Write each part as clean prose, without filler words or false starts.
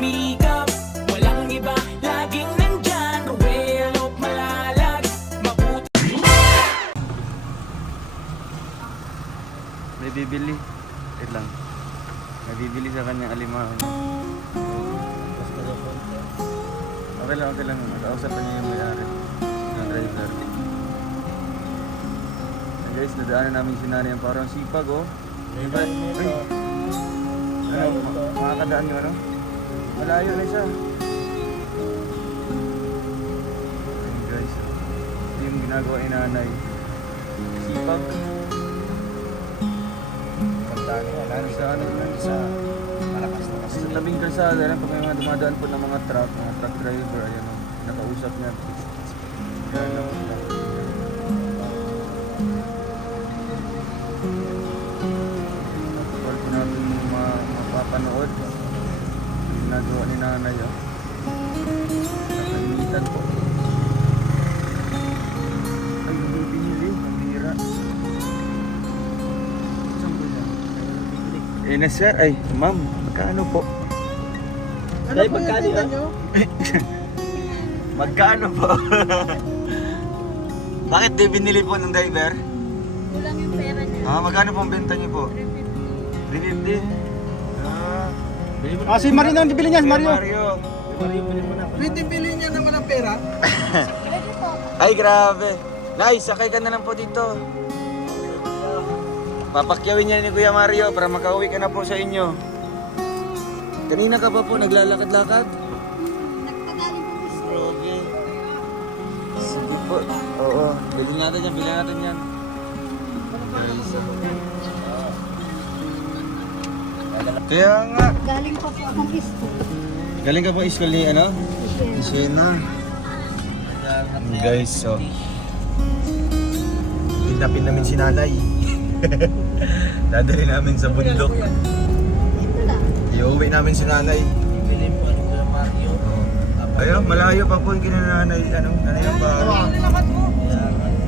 sumikap. Walang iba, laging nandyan. Ruwelo't malalag, mabuti. May bibili. Wait lang. May bibili sa kanyang alimango. Okay lang, okay lang. Nakausap pa niya yung may-ari ng driver. And guys, nadaanan namin si nanay yung parang sipag, oh. Diba? Ano, makakadaan yung ano? Malayo na siya. Ayun guys, ito yung ginagawa ni nanay. Sipag. Sa ano, sa malakas na kasi. Sa tabing kalsada lang, pag may mga dumadaan po ng mga truck driver, ayan o, nakausap niya. Ayan o. Kapag po natin mapapanood, ginagawa ni nanay o. Nakainitan po. Ay, hindi pinili, ang bira. Saan po siya? Eh, sir, ay, ma'am, magkano po? Ano po yung tinta nyo? Magkano po? Bakit di binili po ng driver? Kulang yung pera niya. Magkano po ang benta niyo po? 350? 350? Si Mario na ang bibili niya, si Mario. Mario. Bili niya naman ang pera. Pwede po. Ay, grabe. Nay, sakay ka na lang po dito. Papakyawin niya ni Kuya Mario para makauwi ka na po sa inyo. Kanina ka pa po naglalakad-lakad? Nagpagaling po gusto. Okay. Sige po. Oo. Bilhin natin yan, bilhin natin yan. Kaya nga. Galing pa po akong school. Galing ka po school ni ano? Isena. Guys, so pinapin namin si nanay. Dadali namin sa bundok. Ito lang. Iuwi namin si nanay. Bibili po ni Kuya Mario. Ayun, malayo pa po yung kinananay. Ano, nanay ang bahay.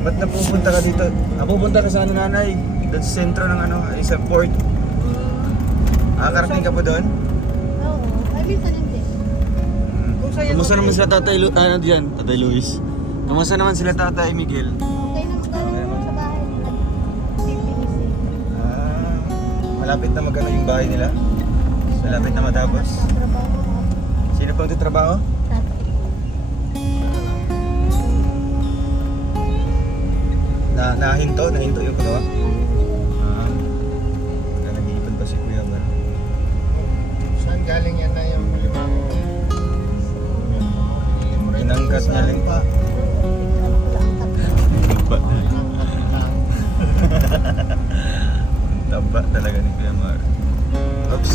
Ba't napupunta ka dito? Napupunta ka sa ano nanay? Doon sa sentro ng ano, isang port. Karating ka po doon? Oo. Ay, minsan hindi. Kumusta naman sila tatay, ano diyan? Tatay Luis. Kumusta naman sila tatay Miguel? Okay na magaling po sa bahay. Nag-PPC. Malapit na magkano yung bahay nila? Malapit na matapos? Trabaho ako. Sino pang titrabaho? Tatay. Nahinto yung pagawa? Nag-iipon pa si Kuya Mar. Saan galing yan na yung limango? Inangkat niya lang. Ano ko lang ang tatlo. Ang taba talaga ni Kuya Mar. Oops.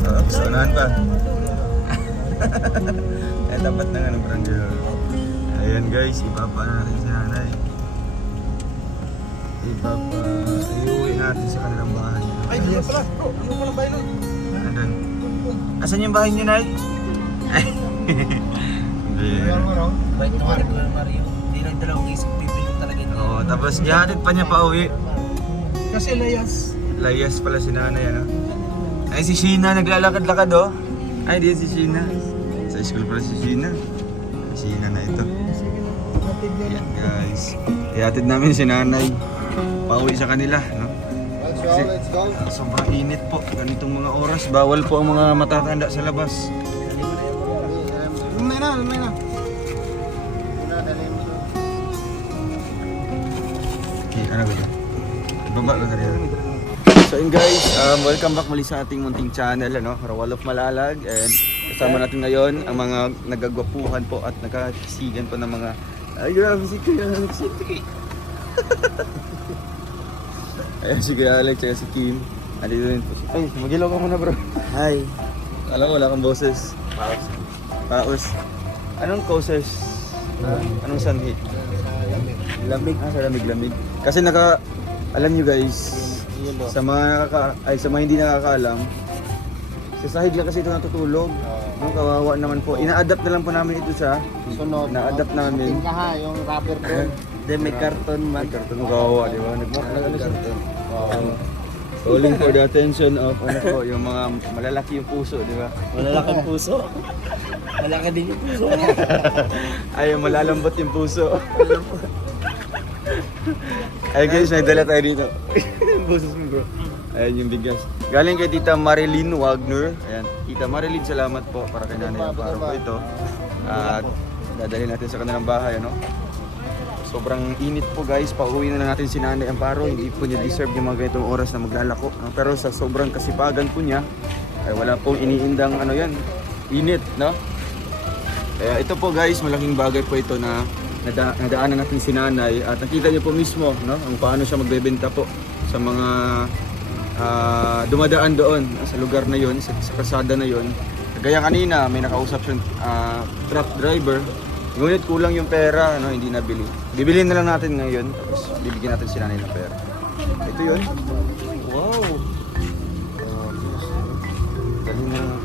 Oops, unahan pa. Ay, tapat na nga ng barangay. Ayan guys, ipapa natin si nanay. Iuwi natin sa kanilang bahay. Ay, yun pala. Bro, yung pala bahay nun. Nandun. Asan yung bahay niyo, Nay? Ay. Kuya Mario. Bait naman ni Kuya Mario. Hindi lang dalawang isip pipili talaga ito. Oo, tapos gihatid pa niya pa uwi. Kasi layas. Layas pala si nanay, ano? Ay, si Sheena, naglalakad-lakad, oh. Ay, di si Sheena. Sa school pala si Sheena. Si Sheena na ito. Hatid niya. Ayan, guys. Ihatid namin si nanay. Pauwi sa kanila, no? Let's go. Sobrang init po. Ganitong mga oras, bawal po ang mga matatanda sa labas. Lumay na. Okay, ano ba ito? Ibaba ko na rin. So yun guys, welcome back muli sa ating munting channel, ano? Rawal of Malalag. And kasama natin ngayon ang mga nagagwapuhan po at nagkakisigan po ng mga... Ay, grabe si Kuya Alex. Ayan si Kuya Alex at si Kim. Andito rin po si... Ay, magilaw ka muna bro. Hi. Alam mo, wala kang boses. Paus. Anong causes? Anong sanhi? Lamig. Sa lamig-lamig. Kasi alam nyo guys, sa mga sa mga hindi nakakaalam, sa sahig lang kasi ito natutulog. No, kawawa naman po. Ina-adapt na lang po namin ito sa Sunod. na-adapt namin. Tingaha, yung rubber doon. Then may karton man. May karton kawawa, di ba? Nag-ano siya. Calling for the attention of ano po, yung mga malalaki yung puso, di ba? Malalaking puso. Malaki din yung puso. Ay, malalambot yung puso. Ay guys, may dala tayo dito. Yung boses mo bro. Ayan yung bigas. Galing kay Tita Marilyn Wagner. Ayan, Tita Marilyn, salamat po para kay Nanay Amparo po ito. At dadalhin natin sa kanilang bahay, ano? Sobrang init po guys, pauwi na lang natin si Nanay Amparo. Hindi po niya deserve yung mga ganitong oras na maglalako, no? Pero sa sobrang kasipagan po niya, ay wala pong iniindang ano yan, init, no? Kaya ito po guys, malaking bagay po ito na nadaanan natin si Nanay. At nakita niyo po mismo, no? Ang paano siya magbebenta po sa mga dumadaan doon sa lugar na yon, sa kalsada na yon. Kaya kanina may nakausap siyang truck driver. Ngunit kulang yung pera, no, hindi nabili. Bibilhin na lang natin ngayon, tapos bibigyan natin si Nanay ng pera. Ito yun. Wow! Dalhin na lang.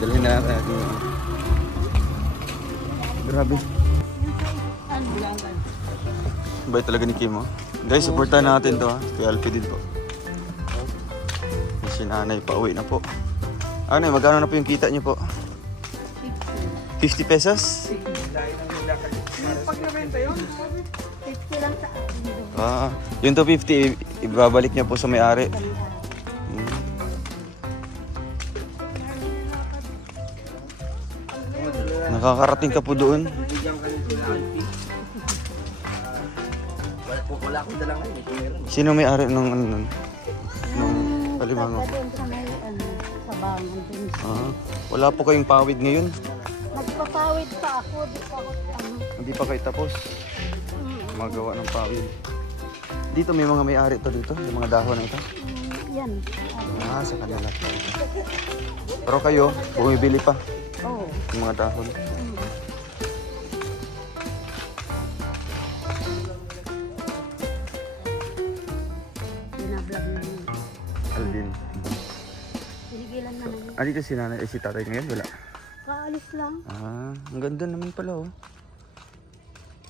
Dalhin na natin. Grabe. Bait talaga ni Kim, oh. Guys, supportahan natin to, ha. Kay Alfie din po. Si Nanay pauwi na po. Ano, magkano na po yung kita niyo po? 50 pesos? 50 lang sa akin. Yung 250, ibabalik niya po sa may-ari. Nakakarating ka po doon. Bigyan ka nito na Alfie. Wala akong dala ngayon. Ito meron. Sino may-ari ng ano nun? Nung Palimango? Doon sa may sa bangon dun. Wala po kayong pawid ngayon? Nagpapawid pa ako, di pa ako Hindi pa kayo tapos? Magawa ng pawid. Dito may mga may-ari to dito? Yung mga dahon na ito? Yan. Sa kanila. Pero kayo, bumibili pa Oo. yung mga dahon. Binablog na yun. Alvin. Pinigilan na namin. Dito si Nanay, si tatay ngayon? Wala. Kaalis lang. Ang ganda naman pala, oh.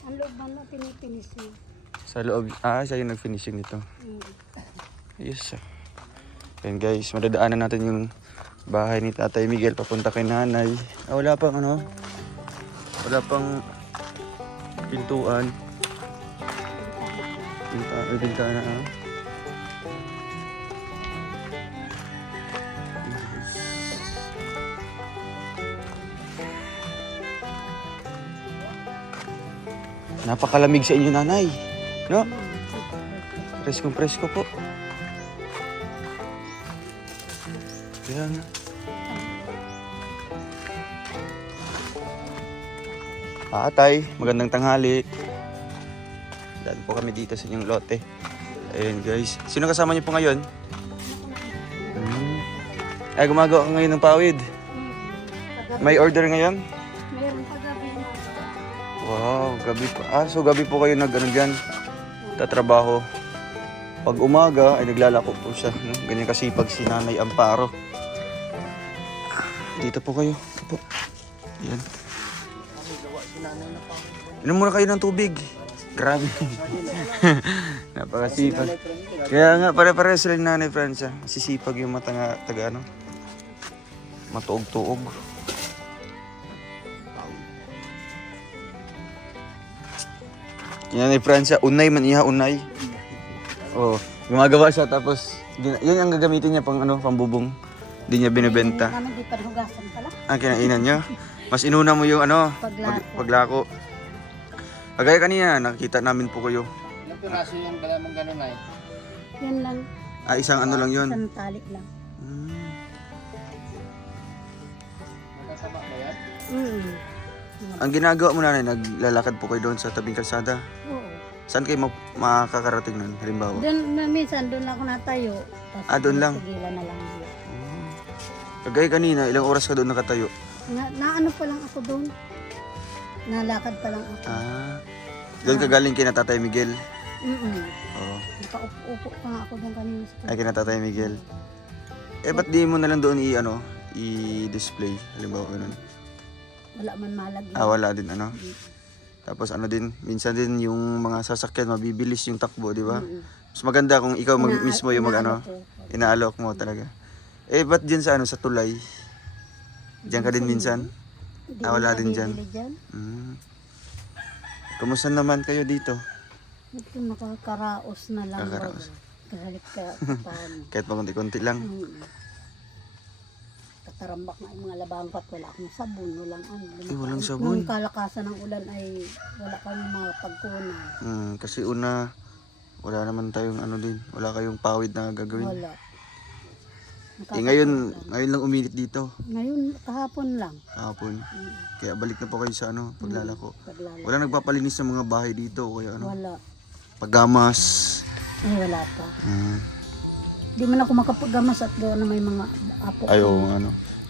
Ang loob man na pinipinis niya. Sa loob, siya yung nag-finishing nito. Yes, Ayan guys, madadaanan natin yung bahay ni Tatay Miguel papunta kay Nanay. Wala pang ano? Wala pang pintuan. Bintana, Napakalamig sa inyo, Nanay. No? Presko-presko po. Kaya nga. Tay, magandang tanghali. Dahil po kami dito sa inyong lote. Ayun guys. Sino kasama niyo po ngayon? Ay, gumagawa ka ngayon ng pawid. May order ngayon? Meron pa gabi na. Wow, gabi po. So gabi po kayo nag-ano dyan? Tatrabaho. Pag umaga ay naglalako po siya. No? Ganyan kasipag si Nanay Amparo. Dito po kayo. Ito po. Yan. Inom muna kayo ng tubig. Grabe. Napakasipag. Kaya nga, pare-pare sila ni Nanay Francia. Sisipag yung mata nga taga ano. Matuog-tuog. Yan ni Francia, unay man iha, unay. Oh, gumagawa siya tapos yan ang gagamitin niya pang ano, pambubong. Hindi niya binebenta. Namin di paghugasan pala. Ang kinainan niya. Mas inuna mo yung ano, paglako. Kagaya kanina, nakita namin po kayo. Ilang piraso yung dala mong gano'n ay? Yan lang. Isang ano lang yun. Isang tali lang. Magkasama ba yan? Ang ginagawa mo na naglalakad po kayo doon sa tabing kalsada. Oo. Saan kayo makakarating nun, halimbawa? Doon, minsan doon ako natayo. Tapos Doon lang? Sigilan na lang yun. Kagaya kanina, ilang oras ka doon nakatayo? Naano pa lang ako doon. Nalakad pa lang ako. Doon ka galing kina Tatay Miguel? Oo. Nakaupo pa nga ako doon kanina. Ay, kina Tatay Miguel. Ba't di mo na lang doon i-display? Halimbawa ganun. Wala man malagyan. Wala din ano? Tapos ano din, minsan din yung mga sasakyan, mabibilis yung takbo, di ba? Mas maganda kung ikaw mismo yung inaalok mo talaga. Eh, ba't dyan sa sa tulay? Diyan ka din minsan? Wala din dyan. Kumusta naman kayo dito? Ito nakakaraos na lang. Nakakaraos. Kahalik ka paano. Kahit pakunti-kunti lang. Katarambak na yung mga labangkat. Wala akong sabon. Walang ano. Walang sabon. Nung kalakasan ng ulan ay wala kami mga pagkunan. Kasi una, wala naman tayong din. Wala kayong pawid na gagawin. Wala. Ngayon lang uminit dito. Ngayon, kahapon lang. Kahapon. Kaya balik na po kayo sa paglalako. Paglalako. Wala nagpapalinis ng mga bahay dito. Kaya Wala. paggamas. Wala pa. Di man ako makapagamas at doon na may mga apo.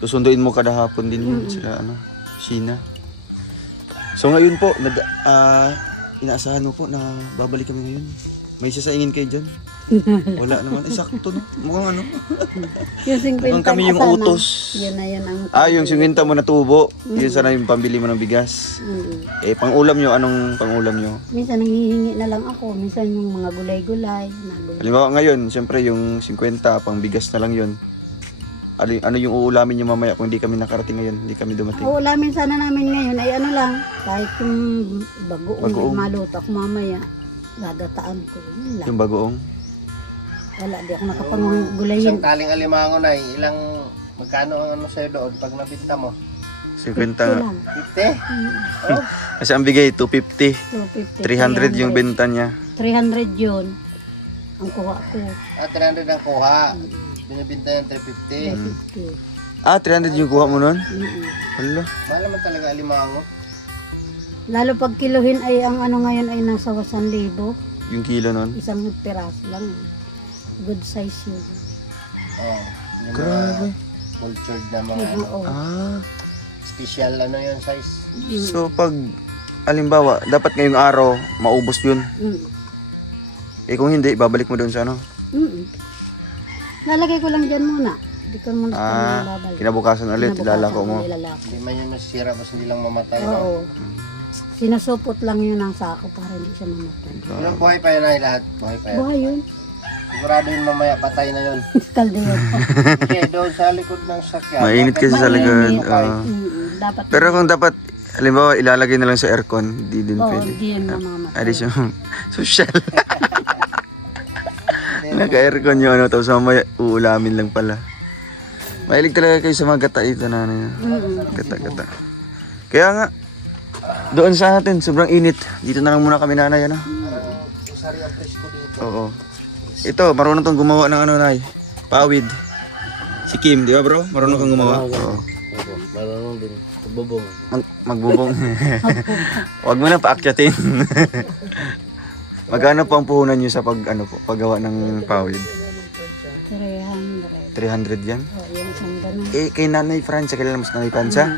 Susunduin mo kada hapon din yun sila, Sheena. So ngayon po, inaasahan mo po na babalik kami ngayon. May sasaingin kayo dyan? Wala naman. Sakto no? Mukhang Yung 50 mukhang kami yung sana. utos. Yun na yun ang... Yung 50 mo na tubo. Yun sana yung pambili mo ng bigas. Pang-ulam nyo, anong pang-ulam nyo? Minsan nanghihingi na lang ako. Minsan yung mga gulay-gulay. Halimbawa ngayon, siyempre yung 50, pang bigas na lang yun. Ano yung uulamin nyo mamaya kung hindi kami nakarating ngayon, hindi kami dumating? Uulamin sana namin ngayon ay lang. Kahit yung bagoong. Maluto ako mamaya. Gagataan ko. Yun lang. Yung bagoong? Wala, di ako nakapanguhang gulayin. Isang taling alimango na magkano ang sa'yo doon pag nabinta mo? 50 nga. lang. 50? Kasi ang bigay, 250. 250. 300 yung benta niya. 300 yun. Ang kuha ko. 300 ang kuha. Binibinta yung 350. 350. 300 yung kuha mo nun? Hala. Mahal naman talaga alimango. Lalo pag kiluhin ay ang ngayon ay nasa 1,000. Yung kilo nun? Isang piraso lang. Good size yun. Yung Grabe. mga cultured na mga Oo. special yung size. So pag, alimbawa, dapat ngayong araw, maubos yun. Kung hindi, babalik mo doon sa Lalagay ko lang dyan muna. Hindi ko muna babalik. Kinabukasan ulit, ilalako mo. Hindi man yun masisira, basta hindi lang mamatay. Oo. Sinusupot lang yun ang sako para hindi siya mamatay. Ilang buhay pa yun ay lahat? Buhay pa yun. Buhay yun. Sigurado yun mamaya patay na yun. Kalde yun. Kasi doon sa likod ng sakyan. Mainit kasi sa likod. Dapat. Pero kung dapat, halimbawa, ilalagay na lang sa aircon, di din pwede. hindi yan mamamatay. Addition, social. Naka-aircon yun, tapos mamaya uulamin lang pala. Mahilig talaga kayo sa mga gata ito na Gata-gata. Kaya nga, doon sa atin, sobrang init. Dito na lang muna kami nanay, Sari ang presko dito. Oo. Ito, marunong tong gumawa ng nay. Pawid. Si Kim, di ba bro? Marunong kang gumawa? Oo. Marunong din. Bubong. Magbubong. Huwag mo na paakyatin. Magkano po ang puhunan nyo sa paggawa ng pawid? 300. 300 yan? Yung isang ganun. Kay Nanay Francia, kilala mo si Nanay Francia?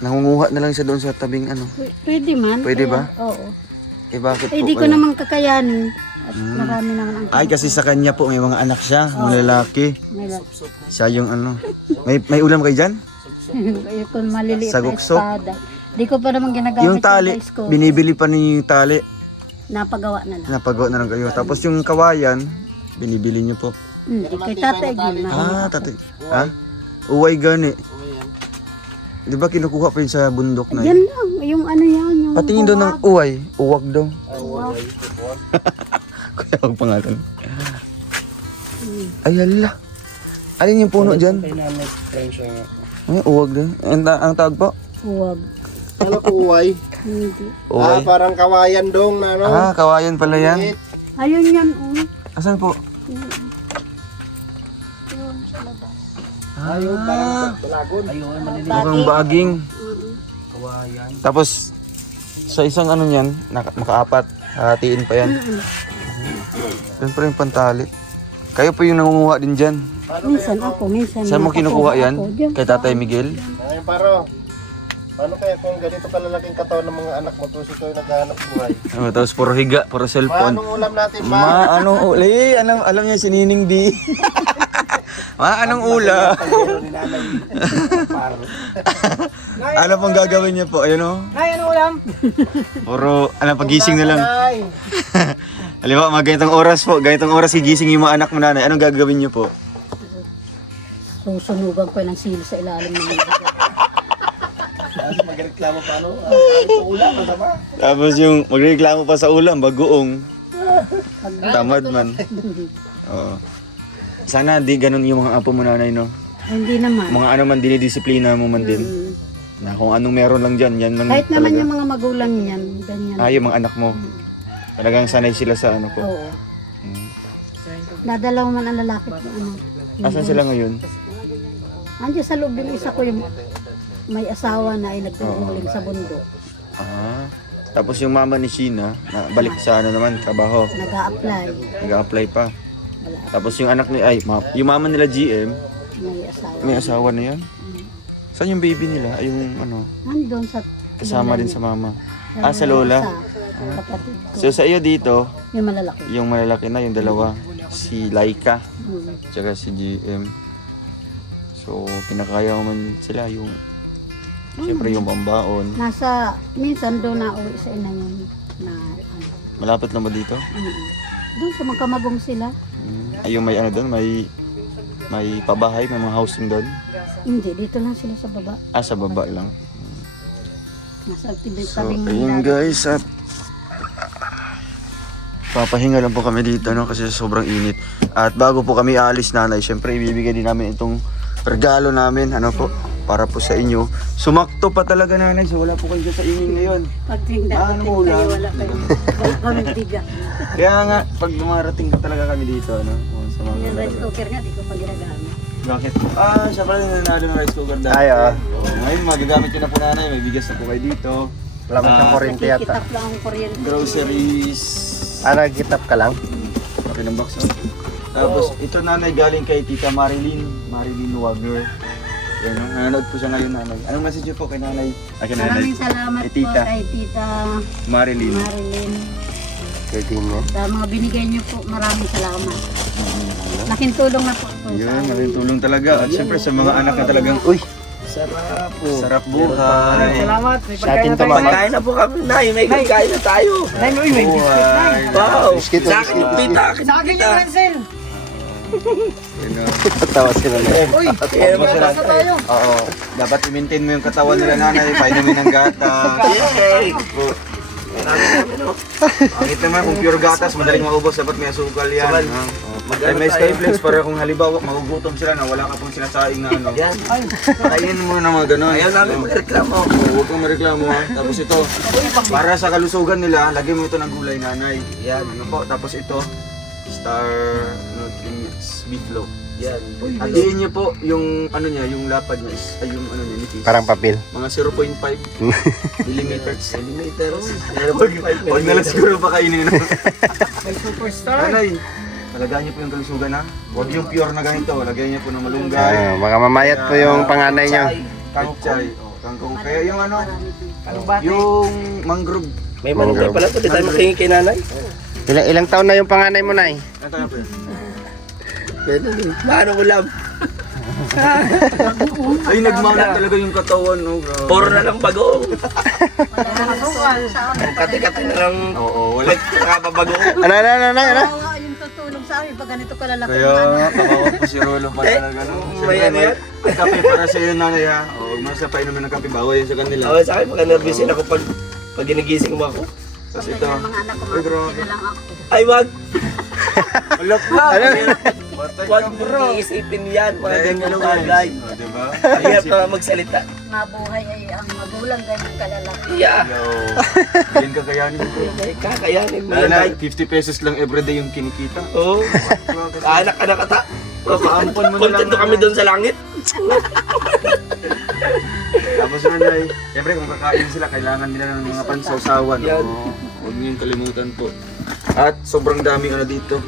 Nangunguha na lang siya doon sa tabing Pwede man. Pwede ba? Oo. Bakit po? Di ko naman kakayanin. At marami naman ang Ay, kasi sa kanya po, may mga anak siya, mga lalaki. may Siya yung May ulam kayo dyan? kung maliliit na Saguksok. espada. Di ko pa naman ginagamit Yung tali, sa ko. binibili pa ninyo yung tali. Napagawa na lang. Napagawa na lang kayo. Tapos yung kawayan, binibili niyo po. Kay tatay yun. Tatay. Uway gani. Di ba kinukuha pa yun sa bundok na Yan yun? lang. Yung yan. Yung Patingin daw ng uway. Uwag daw. Kaya huwag pangalan. Ay, hala. Alin yung puno dyan? Kay Nanay Francia. Ay, uwag daw. Ang tawag po? Huwag. Ano ko uway? Hindi. Uway. Parang kawayan dong na Kawayan pala yan. Ayun yan. Asan po? Ayun, parang balagon. Ayun, maliliit. Mukhang baging. Kawayan. Tapos, sa isang niyan, makaapat. Hatiin pa yan. Yan pa yung pantali. Kayo po yung nangunguha din dyan. Minsan ako, minsan. Saan mo kinukuha yan? ako dyan. Kay Tatay Miguel? Ayun, paro. Paano kaya kung ganito kalalaking katawan ng mga anak mo, tapos ikaw yung naghahanap buhay? Tapos puro higa, puro cellphone. Anong ulam natin, ma? Anong uli? Alam niya si Nining D. Anong ulam? Pagkiro ni nanay. Paro. Ano pong gagawin niyo po? Ayun o. Nay, ano ulam? Puro, pagising na lang. Nay. Halimbawa, mga ganitong oras po. Ganitong oras gigising yung mga anak mo nanay. Anong gagawin niyo po? Susunugan ko ng sili sa ilalim ng mga Kasi magreklamo pa ano? Ulam, masama. Tapos yung magreklamo pa sa ulam, bagoong. Tamad man. Oo. Sana di ganun yung mga apo mo nanay, no? Hindi naman. Mga ano man, dinidisiplina mo man din. Na kung anong meron lang dyan, yan lang Kahit naman talaga. yung mga magulang niyan, ganyan. Ah, yung mga anak mo. Talagang sanay sila sa ano po. Oo. Mm. Dadalaw man ang lalaki ko. Ano. Asan sila ngayon? Andiyan sa loob yung isa ko yung may asawa na ay nagtutulong sa bundok. Ah. Tapos yung mama ni Sheena, balik sa ano naman, trabaho. Nag-a-apply. Nag-a-apply pa. Wala. Tapos yung anak ni, yung mama nila GM, May asawa. may asawa na yan. Saan yung baby nila? Ay, yung ano, Nandun sa kasama din sa mama. Ah, sa lola. Sa kapatid ko. So sa iyo dito, Yung malalaki. yung malalaki na, yung dalawa, si Laika, Mm. tsaka si GM. So, pinakaya ko man sila yung, siyempre yung pambaon. Minsan doon na uwi sa ina yun. Na, ano. Malapit lang ba dito? Doon sa magkamagong sila. Ay, yung may ano doon, may pabahay, may mga housing doon. Hindi, dito lang sila sa baba. Ah, sa baba lang. Nasa activity So, tabing ayun guys, at papahinga lang po kami dito, no, kasi sobrang init. At bago po kami aalis nanay, syempre ibibigay din namin itong regalo namin, ano po, para po sa inyo. Sumakto pa talaga nanay, so wala po kayo sa ingin ngayon. Pagtingin Ano natin mo kayo, lang? wala kami biga. Kaya nga, pag dumarating pa talaga kami dito, ano, sa mga Yung rice cooker nga, di ko pa ginagamit. Bakit po? Ah, siya pala yung nanalo ng rice cooker dati. Ay, ah. Ngayon, magagamit ko na po nanay, may bigas na po kayo dito. Wala mo siyang kuryente yata. Nakikitap lang ang kuryente. Groceries. Nagkitap ka lang? Okay ng box, oh. Tapos, ito nanay galing kay Tita Marilyn Wagner. Yan, nanonood po siya ngayon nanay. Anong message niyo po kay nanay? Kay nanay. Maraming salamat Kay po tita. kay Tita Marilyn. Marilyn. Pwede mo. Sa mga binigay niyo po, maraming salamat. Laking tulong na po. Yun, malaking tulong talaga. At syempre sa mga anak na talagang, uy, Sarap po. sarap buhay. Salamat. Sa akin to mama. Kain na po kami, Nay. May kain na tayo. Nay, may buhay. Wow. Biscuit, Sa akin yung pita. Sa akin yung Ransel. Yun, oh. Tatawa sila na. Uy, Kaya naman Masarap. basta tayo. Oo. Dapat i-maintain mo yung katawan nila nanay. Painumin ng gatas. Yay! Bakit naman kung pure gatas, madaling maubos, dapat may asukal yan. Asukal. Ha? Ay, may Skyflex para kung halimbawa magugutom sila na wala ka pong sinasaing na ano. Yan. Kainin mo na mga gano'n. Ayaw namin magreklamo. Huwag kang mareklamo ha. Tapos ito, para sa kalusugan nila, lagyan mo ito ng gulay nanay. Yan. Ano po, tapos ito, Star Nutrients Beef Loaf. Yan. Hatiin niyo po yung ano niya, yung lapad niya, ay yung ano niya, nipis. Parang papel. Mga 0.5 millimeters. Millimeters. Huwag na lang siguro pa kainin na. May superstar. Nanay, talagaan niyo po yung kalusugan ha. Huwag yung pure na ganito, lagyan niyo po ng malunggay. Baka mamayat po yung panganay nyo. Kangkong. Kangkong. Kaya yung ano, Kalubate. yung mangrove. May manok pala to. Di tayo makingi kay nanay. Ilang taon na yung panganay mo, Nay? Ano tayo po yun? Paano ulam? Ay, nagmana talaga yung katawan, no? Grabe. Puro na lang bagoong. Nakasukal. Kati-kati na lang. Oo, wala. Nakabagoong. Ano? Oo, yung tutulong sa amin pag ganito kalalaki. Kaya, kawawa po si Rolo pa talaga, no? may ano yan? May kape para sa iyo, nanay, ha? O, huwag mo sa painumin ng kape, bawal yan sa kanila. Ako sa akin, nervous ako pag ginigising mo ako. Tapos Ito. ito. Mga anak ko, Ay, grabe. sila lang ako. Ay, wag! Alok na! Wag bro! Iisipin yan, mga ganyan bagay. O, diba? Kaya pa magsalita. Mabuhay ay ang magulang ganyan kalalaki. Yeah! Yo, yan kakayanin ko. Ay, kakayanin mo Lalo yan, na, ay. 50 pesos lang everyday yung kinikita. Oo. Anak-anak ata. Papaampon mo na lang. Kontento kami doon sa langit. Tapos nanay, siyempre kung kakain sila, kailangan nila ng mga pansawsawan. Yan. Oo, huwag niyo yung kalimutan po. At sobrang daming ano dito.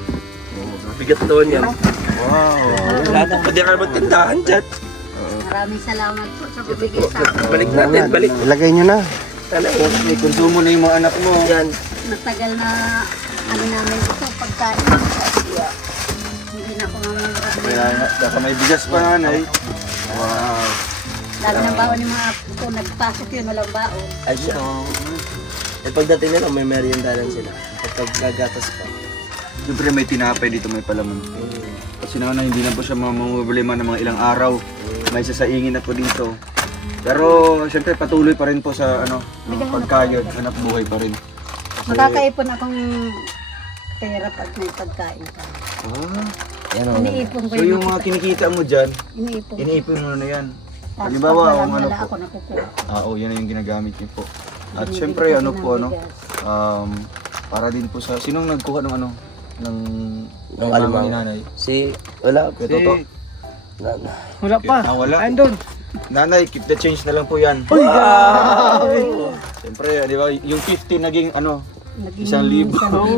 Bigat doon yan. Wow. Lahat ang pwede ka naman tindahan dyan. Maraming salamat po sa pagbigay sa akin. Balik natin, balik. Ilagay nyo na. Sana mo. May konsumo na yung mga anak mo. Yan. Matagal na ano namin ito, pagkain. Kaya, hindi na ako mamamagod. Kaya baka may bigas pa nanay. Wow. Lalo ng baon yung mga kung nagpasok yun, walang baon. Ay, siya. Eh, pagdating nila, may meriendahan sila. Kapag gagatas pa. Siyempre may tinapay dito, may palaman. Kasi na hindi na po siya mamumulima ng mga ilang araw. May sasaingin na po dito. Pero siyempre patuloy pa rin po sa pagkayod, hanap buhay pa rin. Kasi, Makakaipon akong pera pag may pagkain ka. Yan o. Iniipon ko so yung mga kinikita mo dyan, Iniipon ko. iniipon mo na yan. Tapos Halimbawa, pag ang ano wala po. ako nakukuha. Yan na yung ginagamit niyo po. At Binibili siyempre ko ano din po, ng bigas. para din po sa, sinong nagkuha ng ng Ng alimang alimang. ni nanay? Si, wala. Kuya Toto? Wala pa. Wala. Andun. Nanay, keep the change na lang po yan. Siyempre, di ba, yung 50 naging Naging 1,000.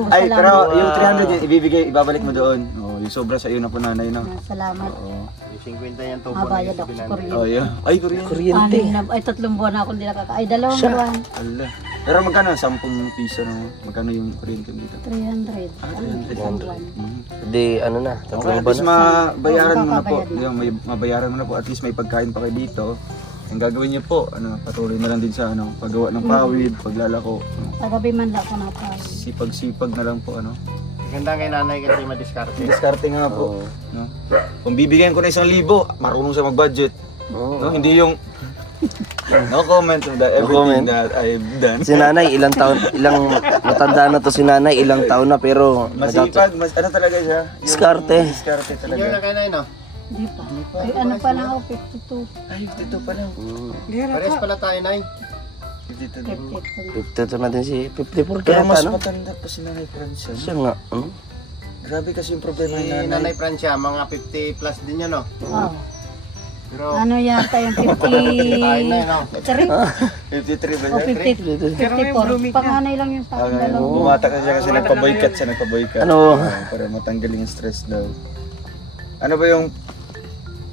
Ay, Salamat. pero yung 300 yan, ibabalik mo doon. Yung sobra sa iyo na po nanay, no? Salamat. Oo. Yung 50 yan tubo na Mabayad yung ako sa sabilan. Oh, kuryente. yeah. Ay, Korean. Kuryente. Ay, 3 buwan na akong hindi nakakain. 2 buwan. Ala. Pero magkano? 10 piso na. Magkano yung kuryente dito? 300. Isang buwan. Di, ano na. Okay, Tatlong at ba least na? mabayaran mo na po. Makabayad na. Yung, mabayaran mo na po. At least may pagkain pa kayo dito. Ang gagawin niyo po, patuloy na lang din sa paggawa ng pawid, paglalako. Sa gabi man lang ako napawid. Sipag-sipag na lang po, Ganda kay nanay kasi madiskarte. Diskarte nga po. No? Kung bibigyan ko na 1,000, marunong siya mag-budget. No? Hindi yung no comment on that, everything comment. that I've done. Si nanay, ilang matanda na to si nanay, ilang taon na, pero Masipag, ano talaga siya? Yung Diskarte. Diskarte Senior na talaga. kay nanay, no? Hindi pa. Ay, ano pa lang ako, 52. Ay, dito pa lang. Pares pala tayo, nay. Dito. 52. 52 na din si 54 Pero kaya mas ano? matanda pa si Nanay Francia. Siya nga. Grabe kasi yung problema Si ng nanay nanay. Francia, mga 50 plus din yan, no? Oh. Pero Ano yata yung tayo na, no? 53 53 ba o siya? 54. Panganay lang yung sa akin dalawa. Bumata kasi siya kasi nagpa-boycott siya, nagpa-boycott. Ano? Para matanggal yung stress daw. Ano ba yung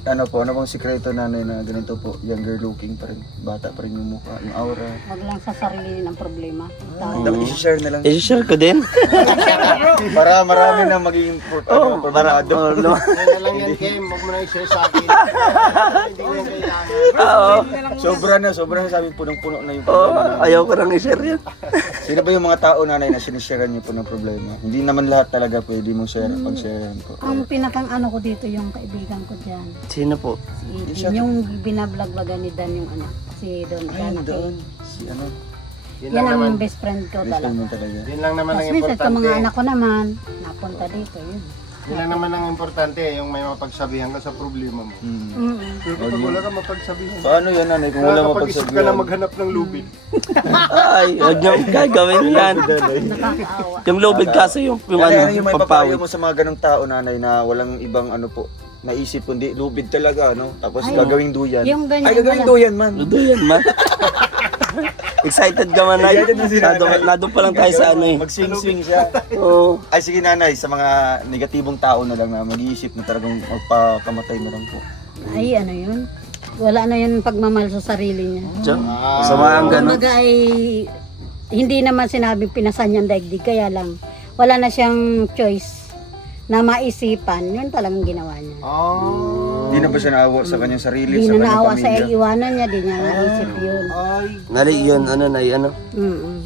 ano bang sikreto nanay na ganito po, younger looking pa rin, bata pa rin yung mukha, yung aura. Wag lang sa sarili ng problema. Dapat i-share na lang I-share ko din. para marami na maging problemado. Yan na lang yan, Kim. Huwag mo na i-share sa akin. Hindi ko yan kailangan. Sobra na sabi punong-puno na yung Oo, problema. ayaw ko nang i-share yan. Sino ba yung mga tao nanay na sinishare niyo po ng problema? Hindi naman lahat talaga pwede mong share pag-share po. Ang pinakang ano ko dito yung kaibigan ko dyan. Sino po? Si Ethan. Yung binablagbagan ni Dan yung anak. Si Don Ayun Canate. doon. Si ano? Yun Yan lang naman. ang best friend ko Best friend talaga. mo talaga. Yun lang naman ang Tapos minsan sa mga importante. anak ko naman, napunta dito. Yun. Yun lang naman ang importante, yung may mapagsabihan ka sa problema mo. Pero kapag wala ka mapagsabihan, Paano yan nanay kung wala nakakapag-isip ka na mapagsabihan? maghanap ng lubid. Ay, huwag niyo gagawin yan. Nakakaawa. Yung lubid kasi yung Kaya yung may papayo pampawid. mo sa mga ganong tao nanay na walang ibang ano po, naisip kundi lubid talaga no? Tapos Ay, gagawing duyan. yung ganyan Ay gagawing wala. duyan man. Ludo yan, man. Excited ka man, Nay. Excited na si nanay. Nandun pa lang tayo sa ano eh. Magsing-sing siya. Oo. Ay sige nanay, sa mga negatibong tao na lang na mag-iisip na talagang magpakamatay na lang po. Ay, ano yun? Wala na yun pagmamahal sa sarili niya. Diyan. Sama ang ganun. Kumbaga ay hindi naman sinabing pinasan niyang daigdig, kaya lang wala na siyang choice na maisipan, yun talagang ginawa niya. Hindi na ba siya naawa sa kanyang sarili, Hindi sa na kanyang naawa sa pamilya? iwanan niya, di niya naisip yun. Nali yun, ano, Nay, ano? Mm-mm.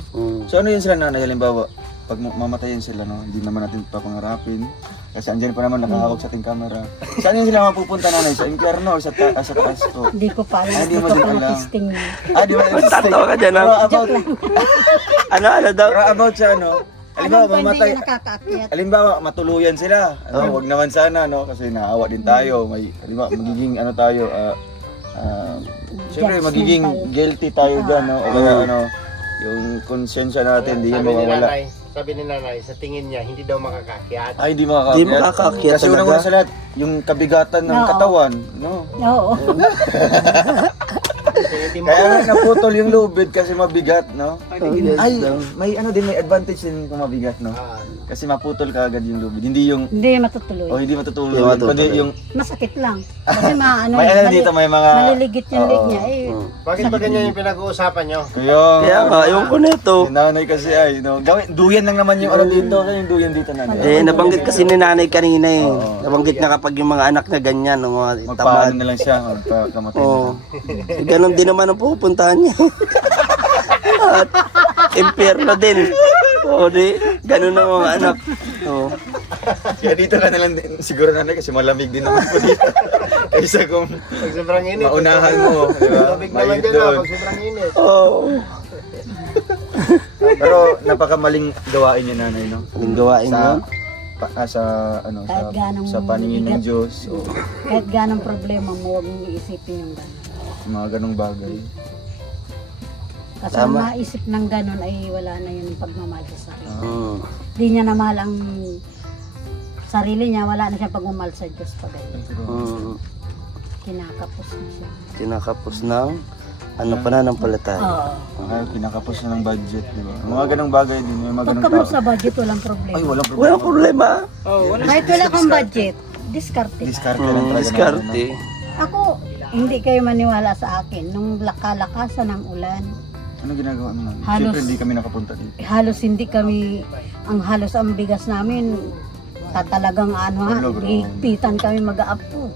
So ano yun sila nanay, halimbawa, pag mamatayin sila no, hindi naman natin papangarapin. Kasi andyan pa naman nakahawak sa ating camera. Saan yun sila mapupunta nanay? Sa impyerno or sa taas po? Hindi ko pa alam. Hindi mo Ito din pa alam. nakisting niya. Di ba? Tatawa ka dyan, Pero ha? about, Ano daw? pero about sa ano, halimbawa Alam ko hindi mamatay, niya nakakaakyat. halimbawa matuluyan sila. Wag naman sana no, kasi naawa din tayo. May halimbawa magiging ano tayo, siyempre magiging guilty tayo dyan no. O kaya ano, yung konsensya natin hindi yan mawawala. Sabi ni nanay, sa tingin niya, hindi daw makakakyat. Ay, di Di makakakyat. makakakyat Kasi talaga. unang-una sa lahat, yung kabigatan ng Oo. katawan, no? Oo. Kaya nga naputol yung lubid kasi mabigat, no? Ay, Ay, may ano din, may advantage din kung mabigat, no? Kasi maputol ka agad yung lubid. Hindi yung, Hindi matutuloy. hindi matutuloy. Hindi matutuloy. Kundi yung, Masakit lang. Kasi maano, may ano dito, may mga, maliligit yung leg niya. Eh, Bakit ba ganyan yung pinag-uusapan nyo? yung, Kaya nga, yung ko nito. yung nanay kasi ay, gawin, duyan lang naman yung ano dito. Ano yung duyan dito nanay? Nabanggit kasi ni nanay kanina eh. Nabanggit na kapag yung mga anak na ganyan, ng mga Magpaano tamad. na lang siya, magpakamatay na Oo. lang. Ganon din naman ang pupuntahan niya. At impyerno din. Oo, di. Ganon ang mga anak. Oo. Kaya dito ka na lang din, siguro nanay kasi malamig din naman po dito. Kaysa kung Pag sobrang init. maunahan mo, di ba? Tubig naman Mainit dyan doon. pag sobrang init. Oo. Pero napakamaling gawain niya nanay, no? Anong gawain Sa, mo? sa, ano, Kahit ganong sa paningin ng bigat. Diyos. O, kahit ganong problema mo, huwag mong iisipin yung gano'n. mga ganong bagay. Kasi Tama. ang maisip ng gano'n ay wala na yung pagmamahal sa sarili. Di niya na mahal ang sarili niya, wala na siyang pagmamahal sa Diyos pa ganyan. Kinakapos na siya. Kinakapos ng ano pananampalataya. Oo. Ay, kinakapos na ng budget, di ba? Mga ganong bagay din, may mga ganong Pagka mo tao. sa budget, walang problema. Ay, walang problema. Walang problema. Kahit wala kang budget, diskarte ka. Diskarte lang talaga. Diskarte. Ako, hindi kayo maniwala sa akin. Nung lakalakasan ng ulan, Ano ginagawa mo namin? Halos- Siyempre, hindi kami nakapunta dito. halos hindi kami, halos ang bigas namin, talagang ano ha, Wala, bro. higpitan kami mag-aapo.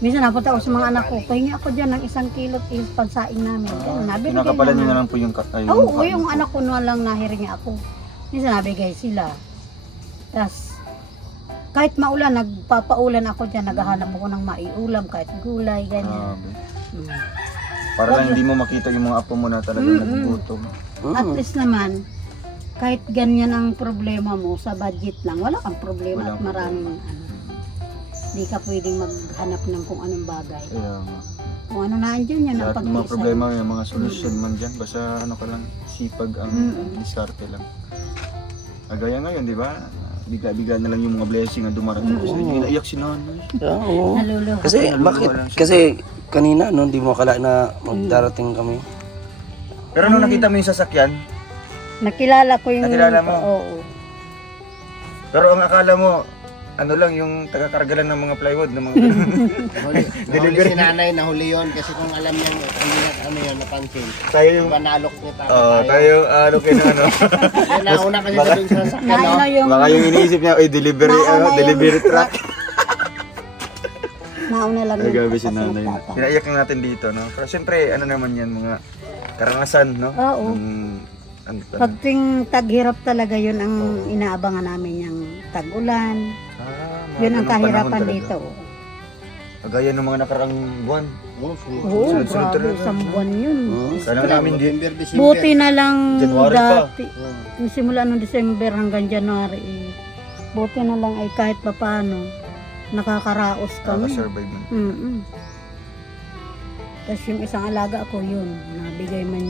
Minsan napunta ako sa mga anak ko, pahingi ako dyan ng 1 kilot is pansaing namin. Ganun, nabibigay Pinakapalan niyo na naman. lang po yung ay, Oo, yung anak ko na lang nahiringi ako. Minsan nabigay sila. Tapos, kahit maulan, nagpapaulan ako dyan, naghahanap ako ng maiulam, kahit gulay, ganyan. Grabe. Mm. Para lang hindi mo makita yung mga apo mo na talagang nagugutom. At least naman, kahit ganyan ang problema mo sa budget lang, wala kang problema Walang at maraming ano. Hindi ka pwedeng maghanap ng kung anong bagay. Kaya nga. Kung ano na andyan, yan ang Lahat ng mga pag-iisa. problema, yung mga solusyon man dyan. Basta ano ka lang, sipag ang diskarte lang. Agaya ngayon, di ba? Bigla-bigla na lang yung mga blessing na dumarating sa inyo. Naiyak si nanay. Oo. Naluluha. Kasi bakit? Kasi kanina no, hindi mo akala na magdarating kami. Pero nung nakita mo yung sasakyan, Nakilala ko yung... Nakilala mo? Oo. pero ang akala mo, ano lang, yung taga-karga lang ng mga plywood, ng mga Nahuli si nanay, nahuli yun. Kasi kung alam niya, hindi na ano yun, napansin. tayo yung, Diba nalok niya tayo yung, ano, Yung nauna kasi sa dun sa sakyan, no? Nauna yung... baka yung iniisip niya, delivery, Nauna yung- delivery truck. Nauna lang Ay, gabi si kasi nanay. nagtataka. Pinaiyak lang natin dito, no? Pero siyempre, ano naman yan, mga karanasan, no? Oo. Ano, Pag ting taghirap talaga yun ang inaabangan namin yung tag-ulan. mga Yun ang ganong kahirapan panahon dito. talaga. Kagaya ng mga nakarang buwan. Oo, Oo, Sunod-sunod grabe, talaga. isang buwan yun. Kaya namin di, November, December. Buti na lang January pa. dati. Yung simula nung December hanggang January, buti na lang ay kahit papaano, nakakaraos kami. nakasurvive man. Tapos yung isang alaga ko yun, nabigay man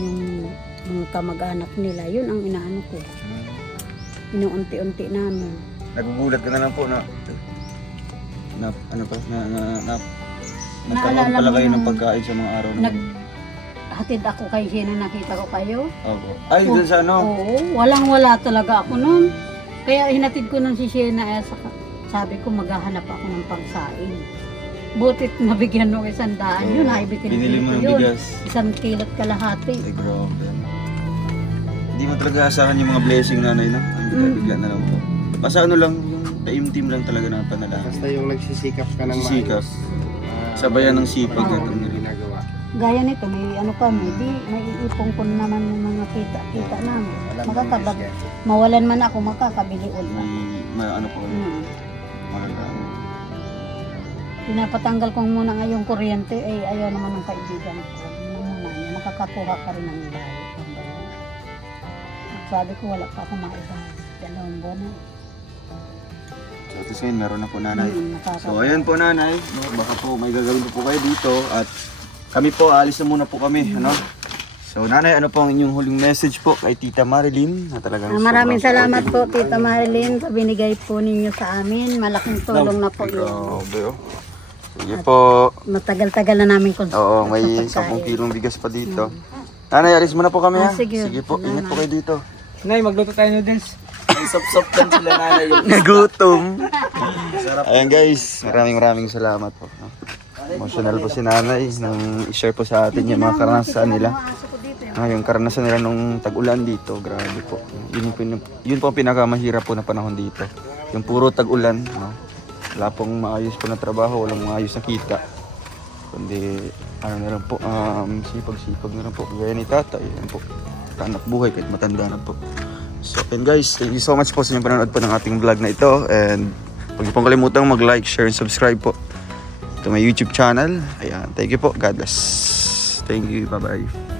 yung kamag-anak nila, yun ang inaano ko. Inuunti-unti namin. Nagugulat ka na lang po na ano pa, nagkaroon Naalala pala mo kayo ng yung- pagkain sa mga araw na yun. Hatid ako kay sino nakita ko kayo. Opo. Ay, dun sa ano? Oo, walang-wala talaga ako noon. Kaya hinatid ko nun si Sienna, sabi ko maghahanap ako ng pangsain. Butit nabigyan mo 100, yun ay Binili mo ng yun. bigas. 1 kilot kalahati. Ay, grabe. Hindi mo talaga asahan yung mga blessing nanay, no? Ang bigla na lang po. Basta ano lang, yung taim-team lang talaga na panalangin. Basta yung nagsisikap ka ng Sisikap. Sabayan ng sipag at ang ginagawa. Gaya nito, may ano kami, di may iipon ko naman yung mga kita namin. Makakabag, mawalan man ako, makakabili ulit. may ano po, malagang. Pinapatanggal ko muna ngayong kuryente, ayaw naman ng kaibigan ko. Yun na muna niya, makakakuha ka rin ng bahay. Sabi ko, wala pa ako maibang 2 buwan na. So, ito ngayon, meron na po nanay. Nakaka- So, ayan po nanay. No, baka po may gagawin po kayo dito. At kami po, alis na muna po kami. Ano? So, nanay, ano po ang inyong huling message po kay Tita Marilyn? Na talagang Maraming sobrang salamat po, supportive Tita Marilyn, sa binigay po ninyo sa amin. Malaking tulong na po yun. Grabe, oh. Sige po. Matagal-tagal na namin kung Oo, may sa 10 pagkain. kilong bigas pa dito. Nanay, alis muna po kami ha. Sige, Sige po, ingat po salamat. kayo dito. Nay, magluto tayo noodles. Sop-sop din sila nanay yung Nagutom. Ayan guys, maraming salamat po. No? Emotional po si nanay nang i-share po sa atin yung mga karanasan nila. Yung karanasan nila nung tag-ulan dito, grabe po. Yun po ang pinakamahirap po na panahon dito. Yung puro tag-ulan, no? Wala pong maayos po na trabaho, walang maayos na kita. Kundi, ano na lang po, sipag-sipag na lang po. Gaya ni tatay, yan po. Anak buhay kahit matanda na po. So, and guys, thank you so much po sa inyong panonood po ng ating vlog na ito. And huwag niyo pong kalimutang mag-like, share, and subscribe po to my YouTube channel. Ayan, thank you po. God bless. Thank you. Bye-bye.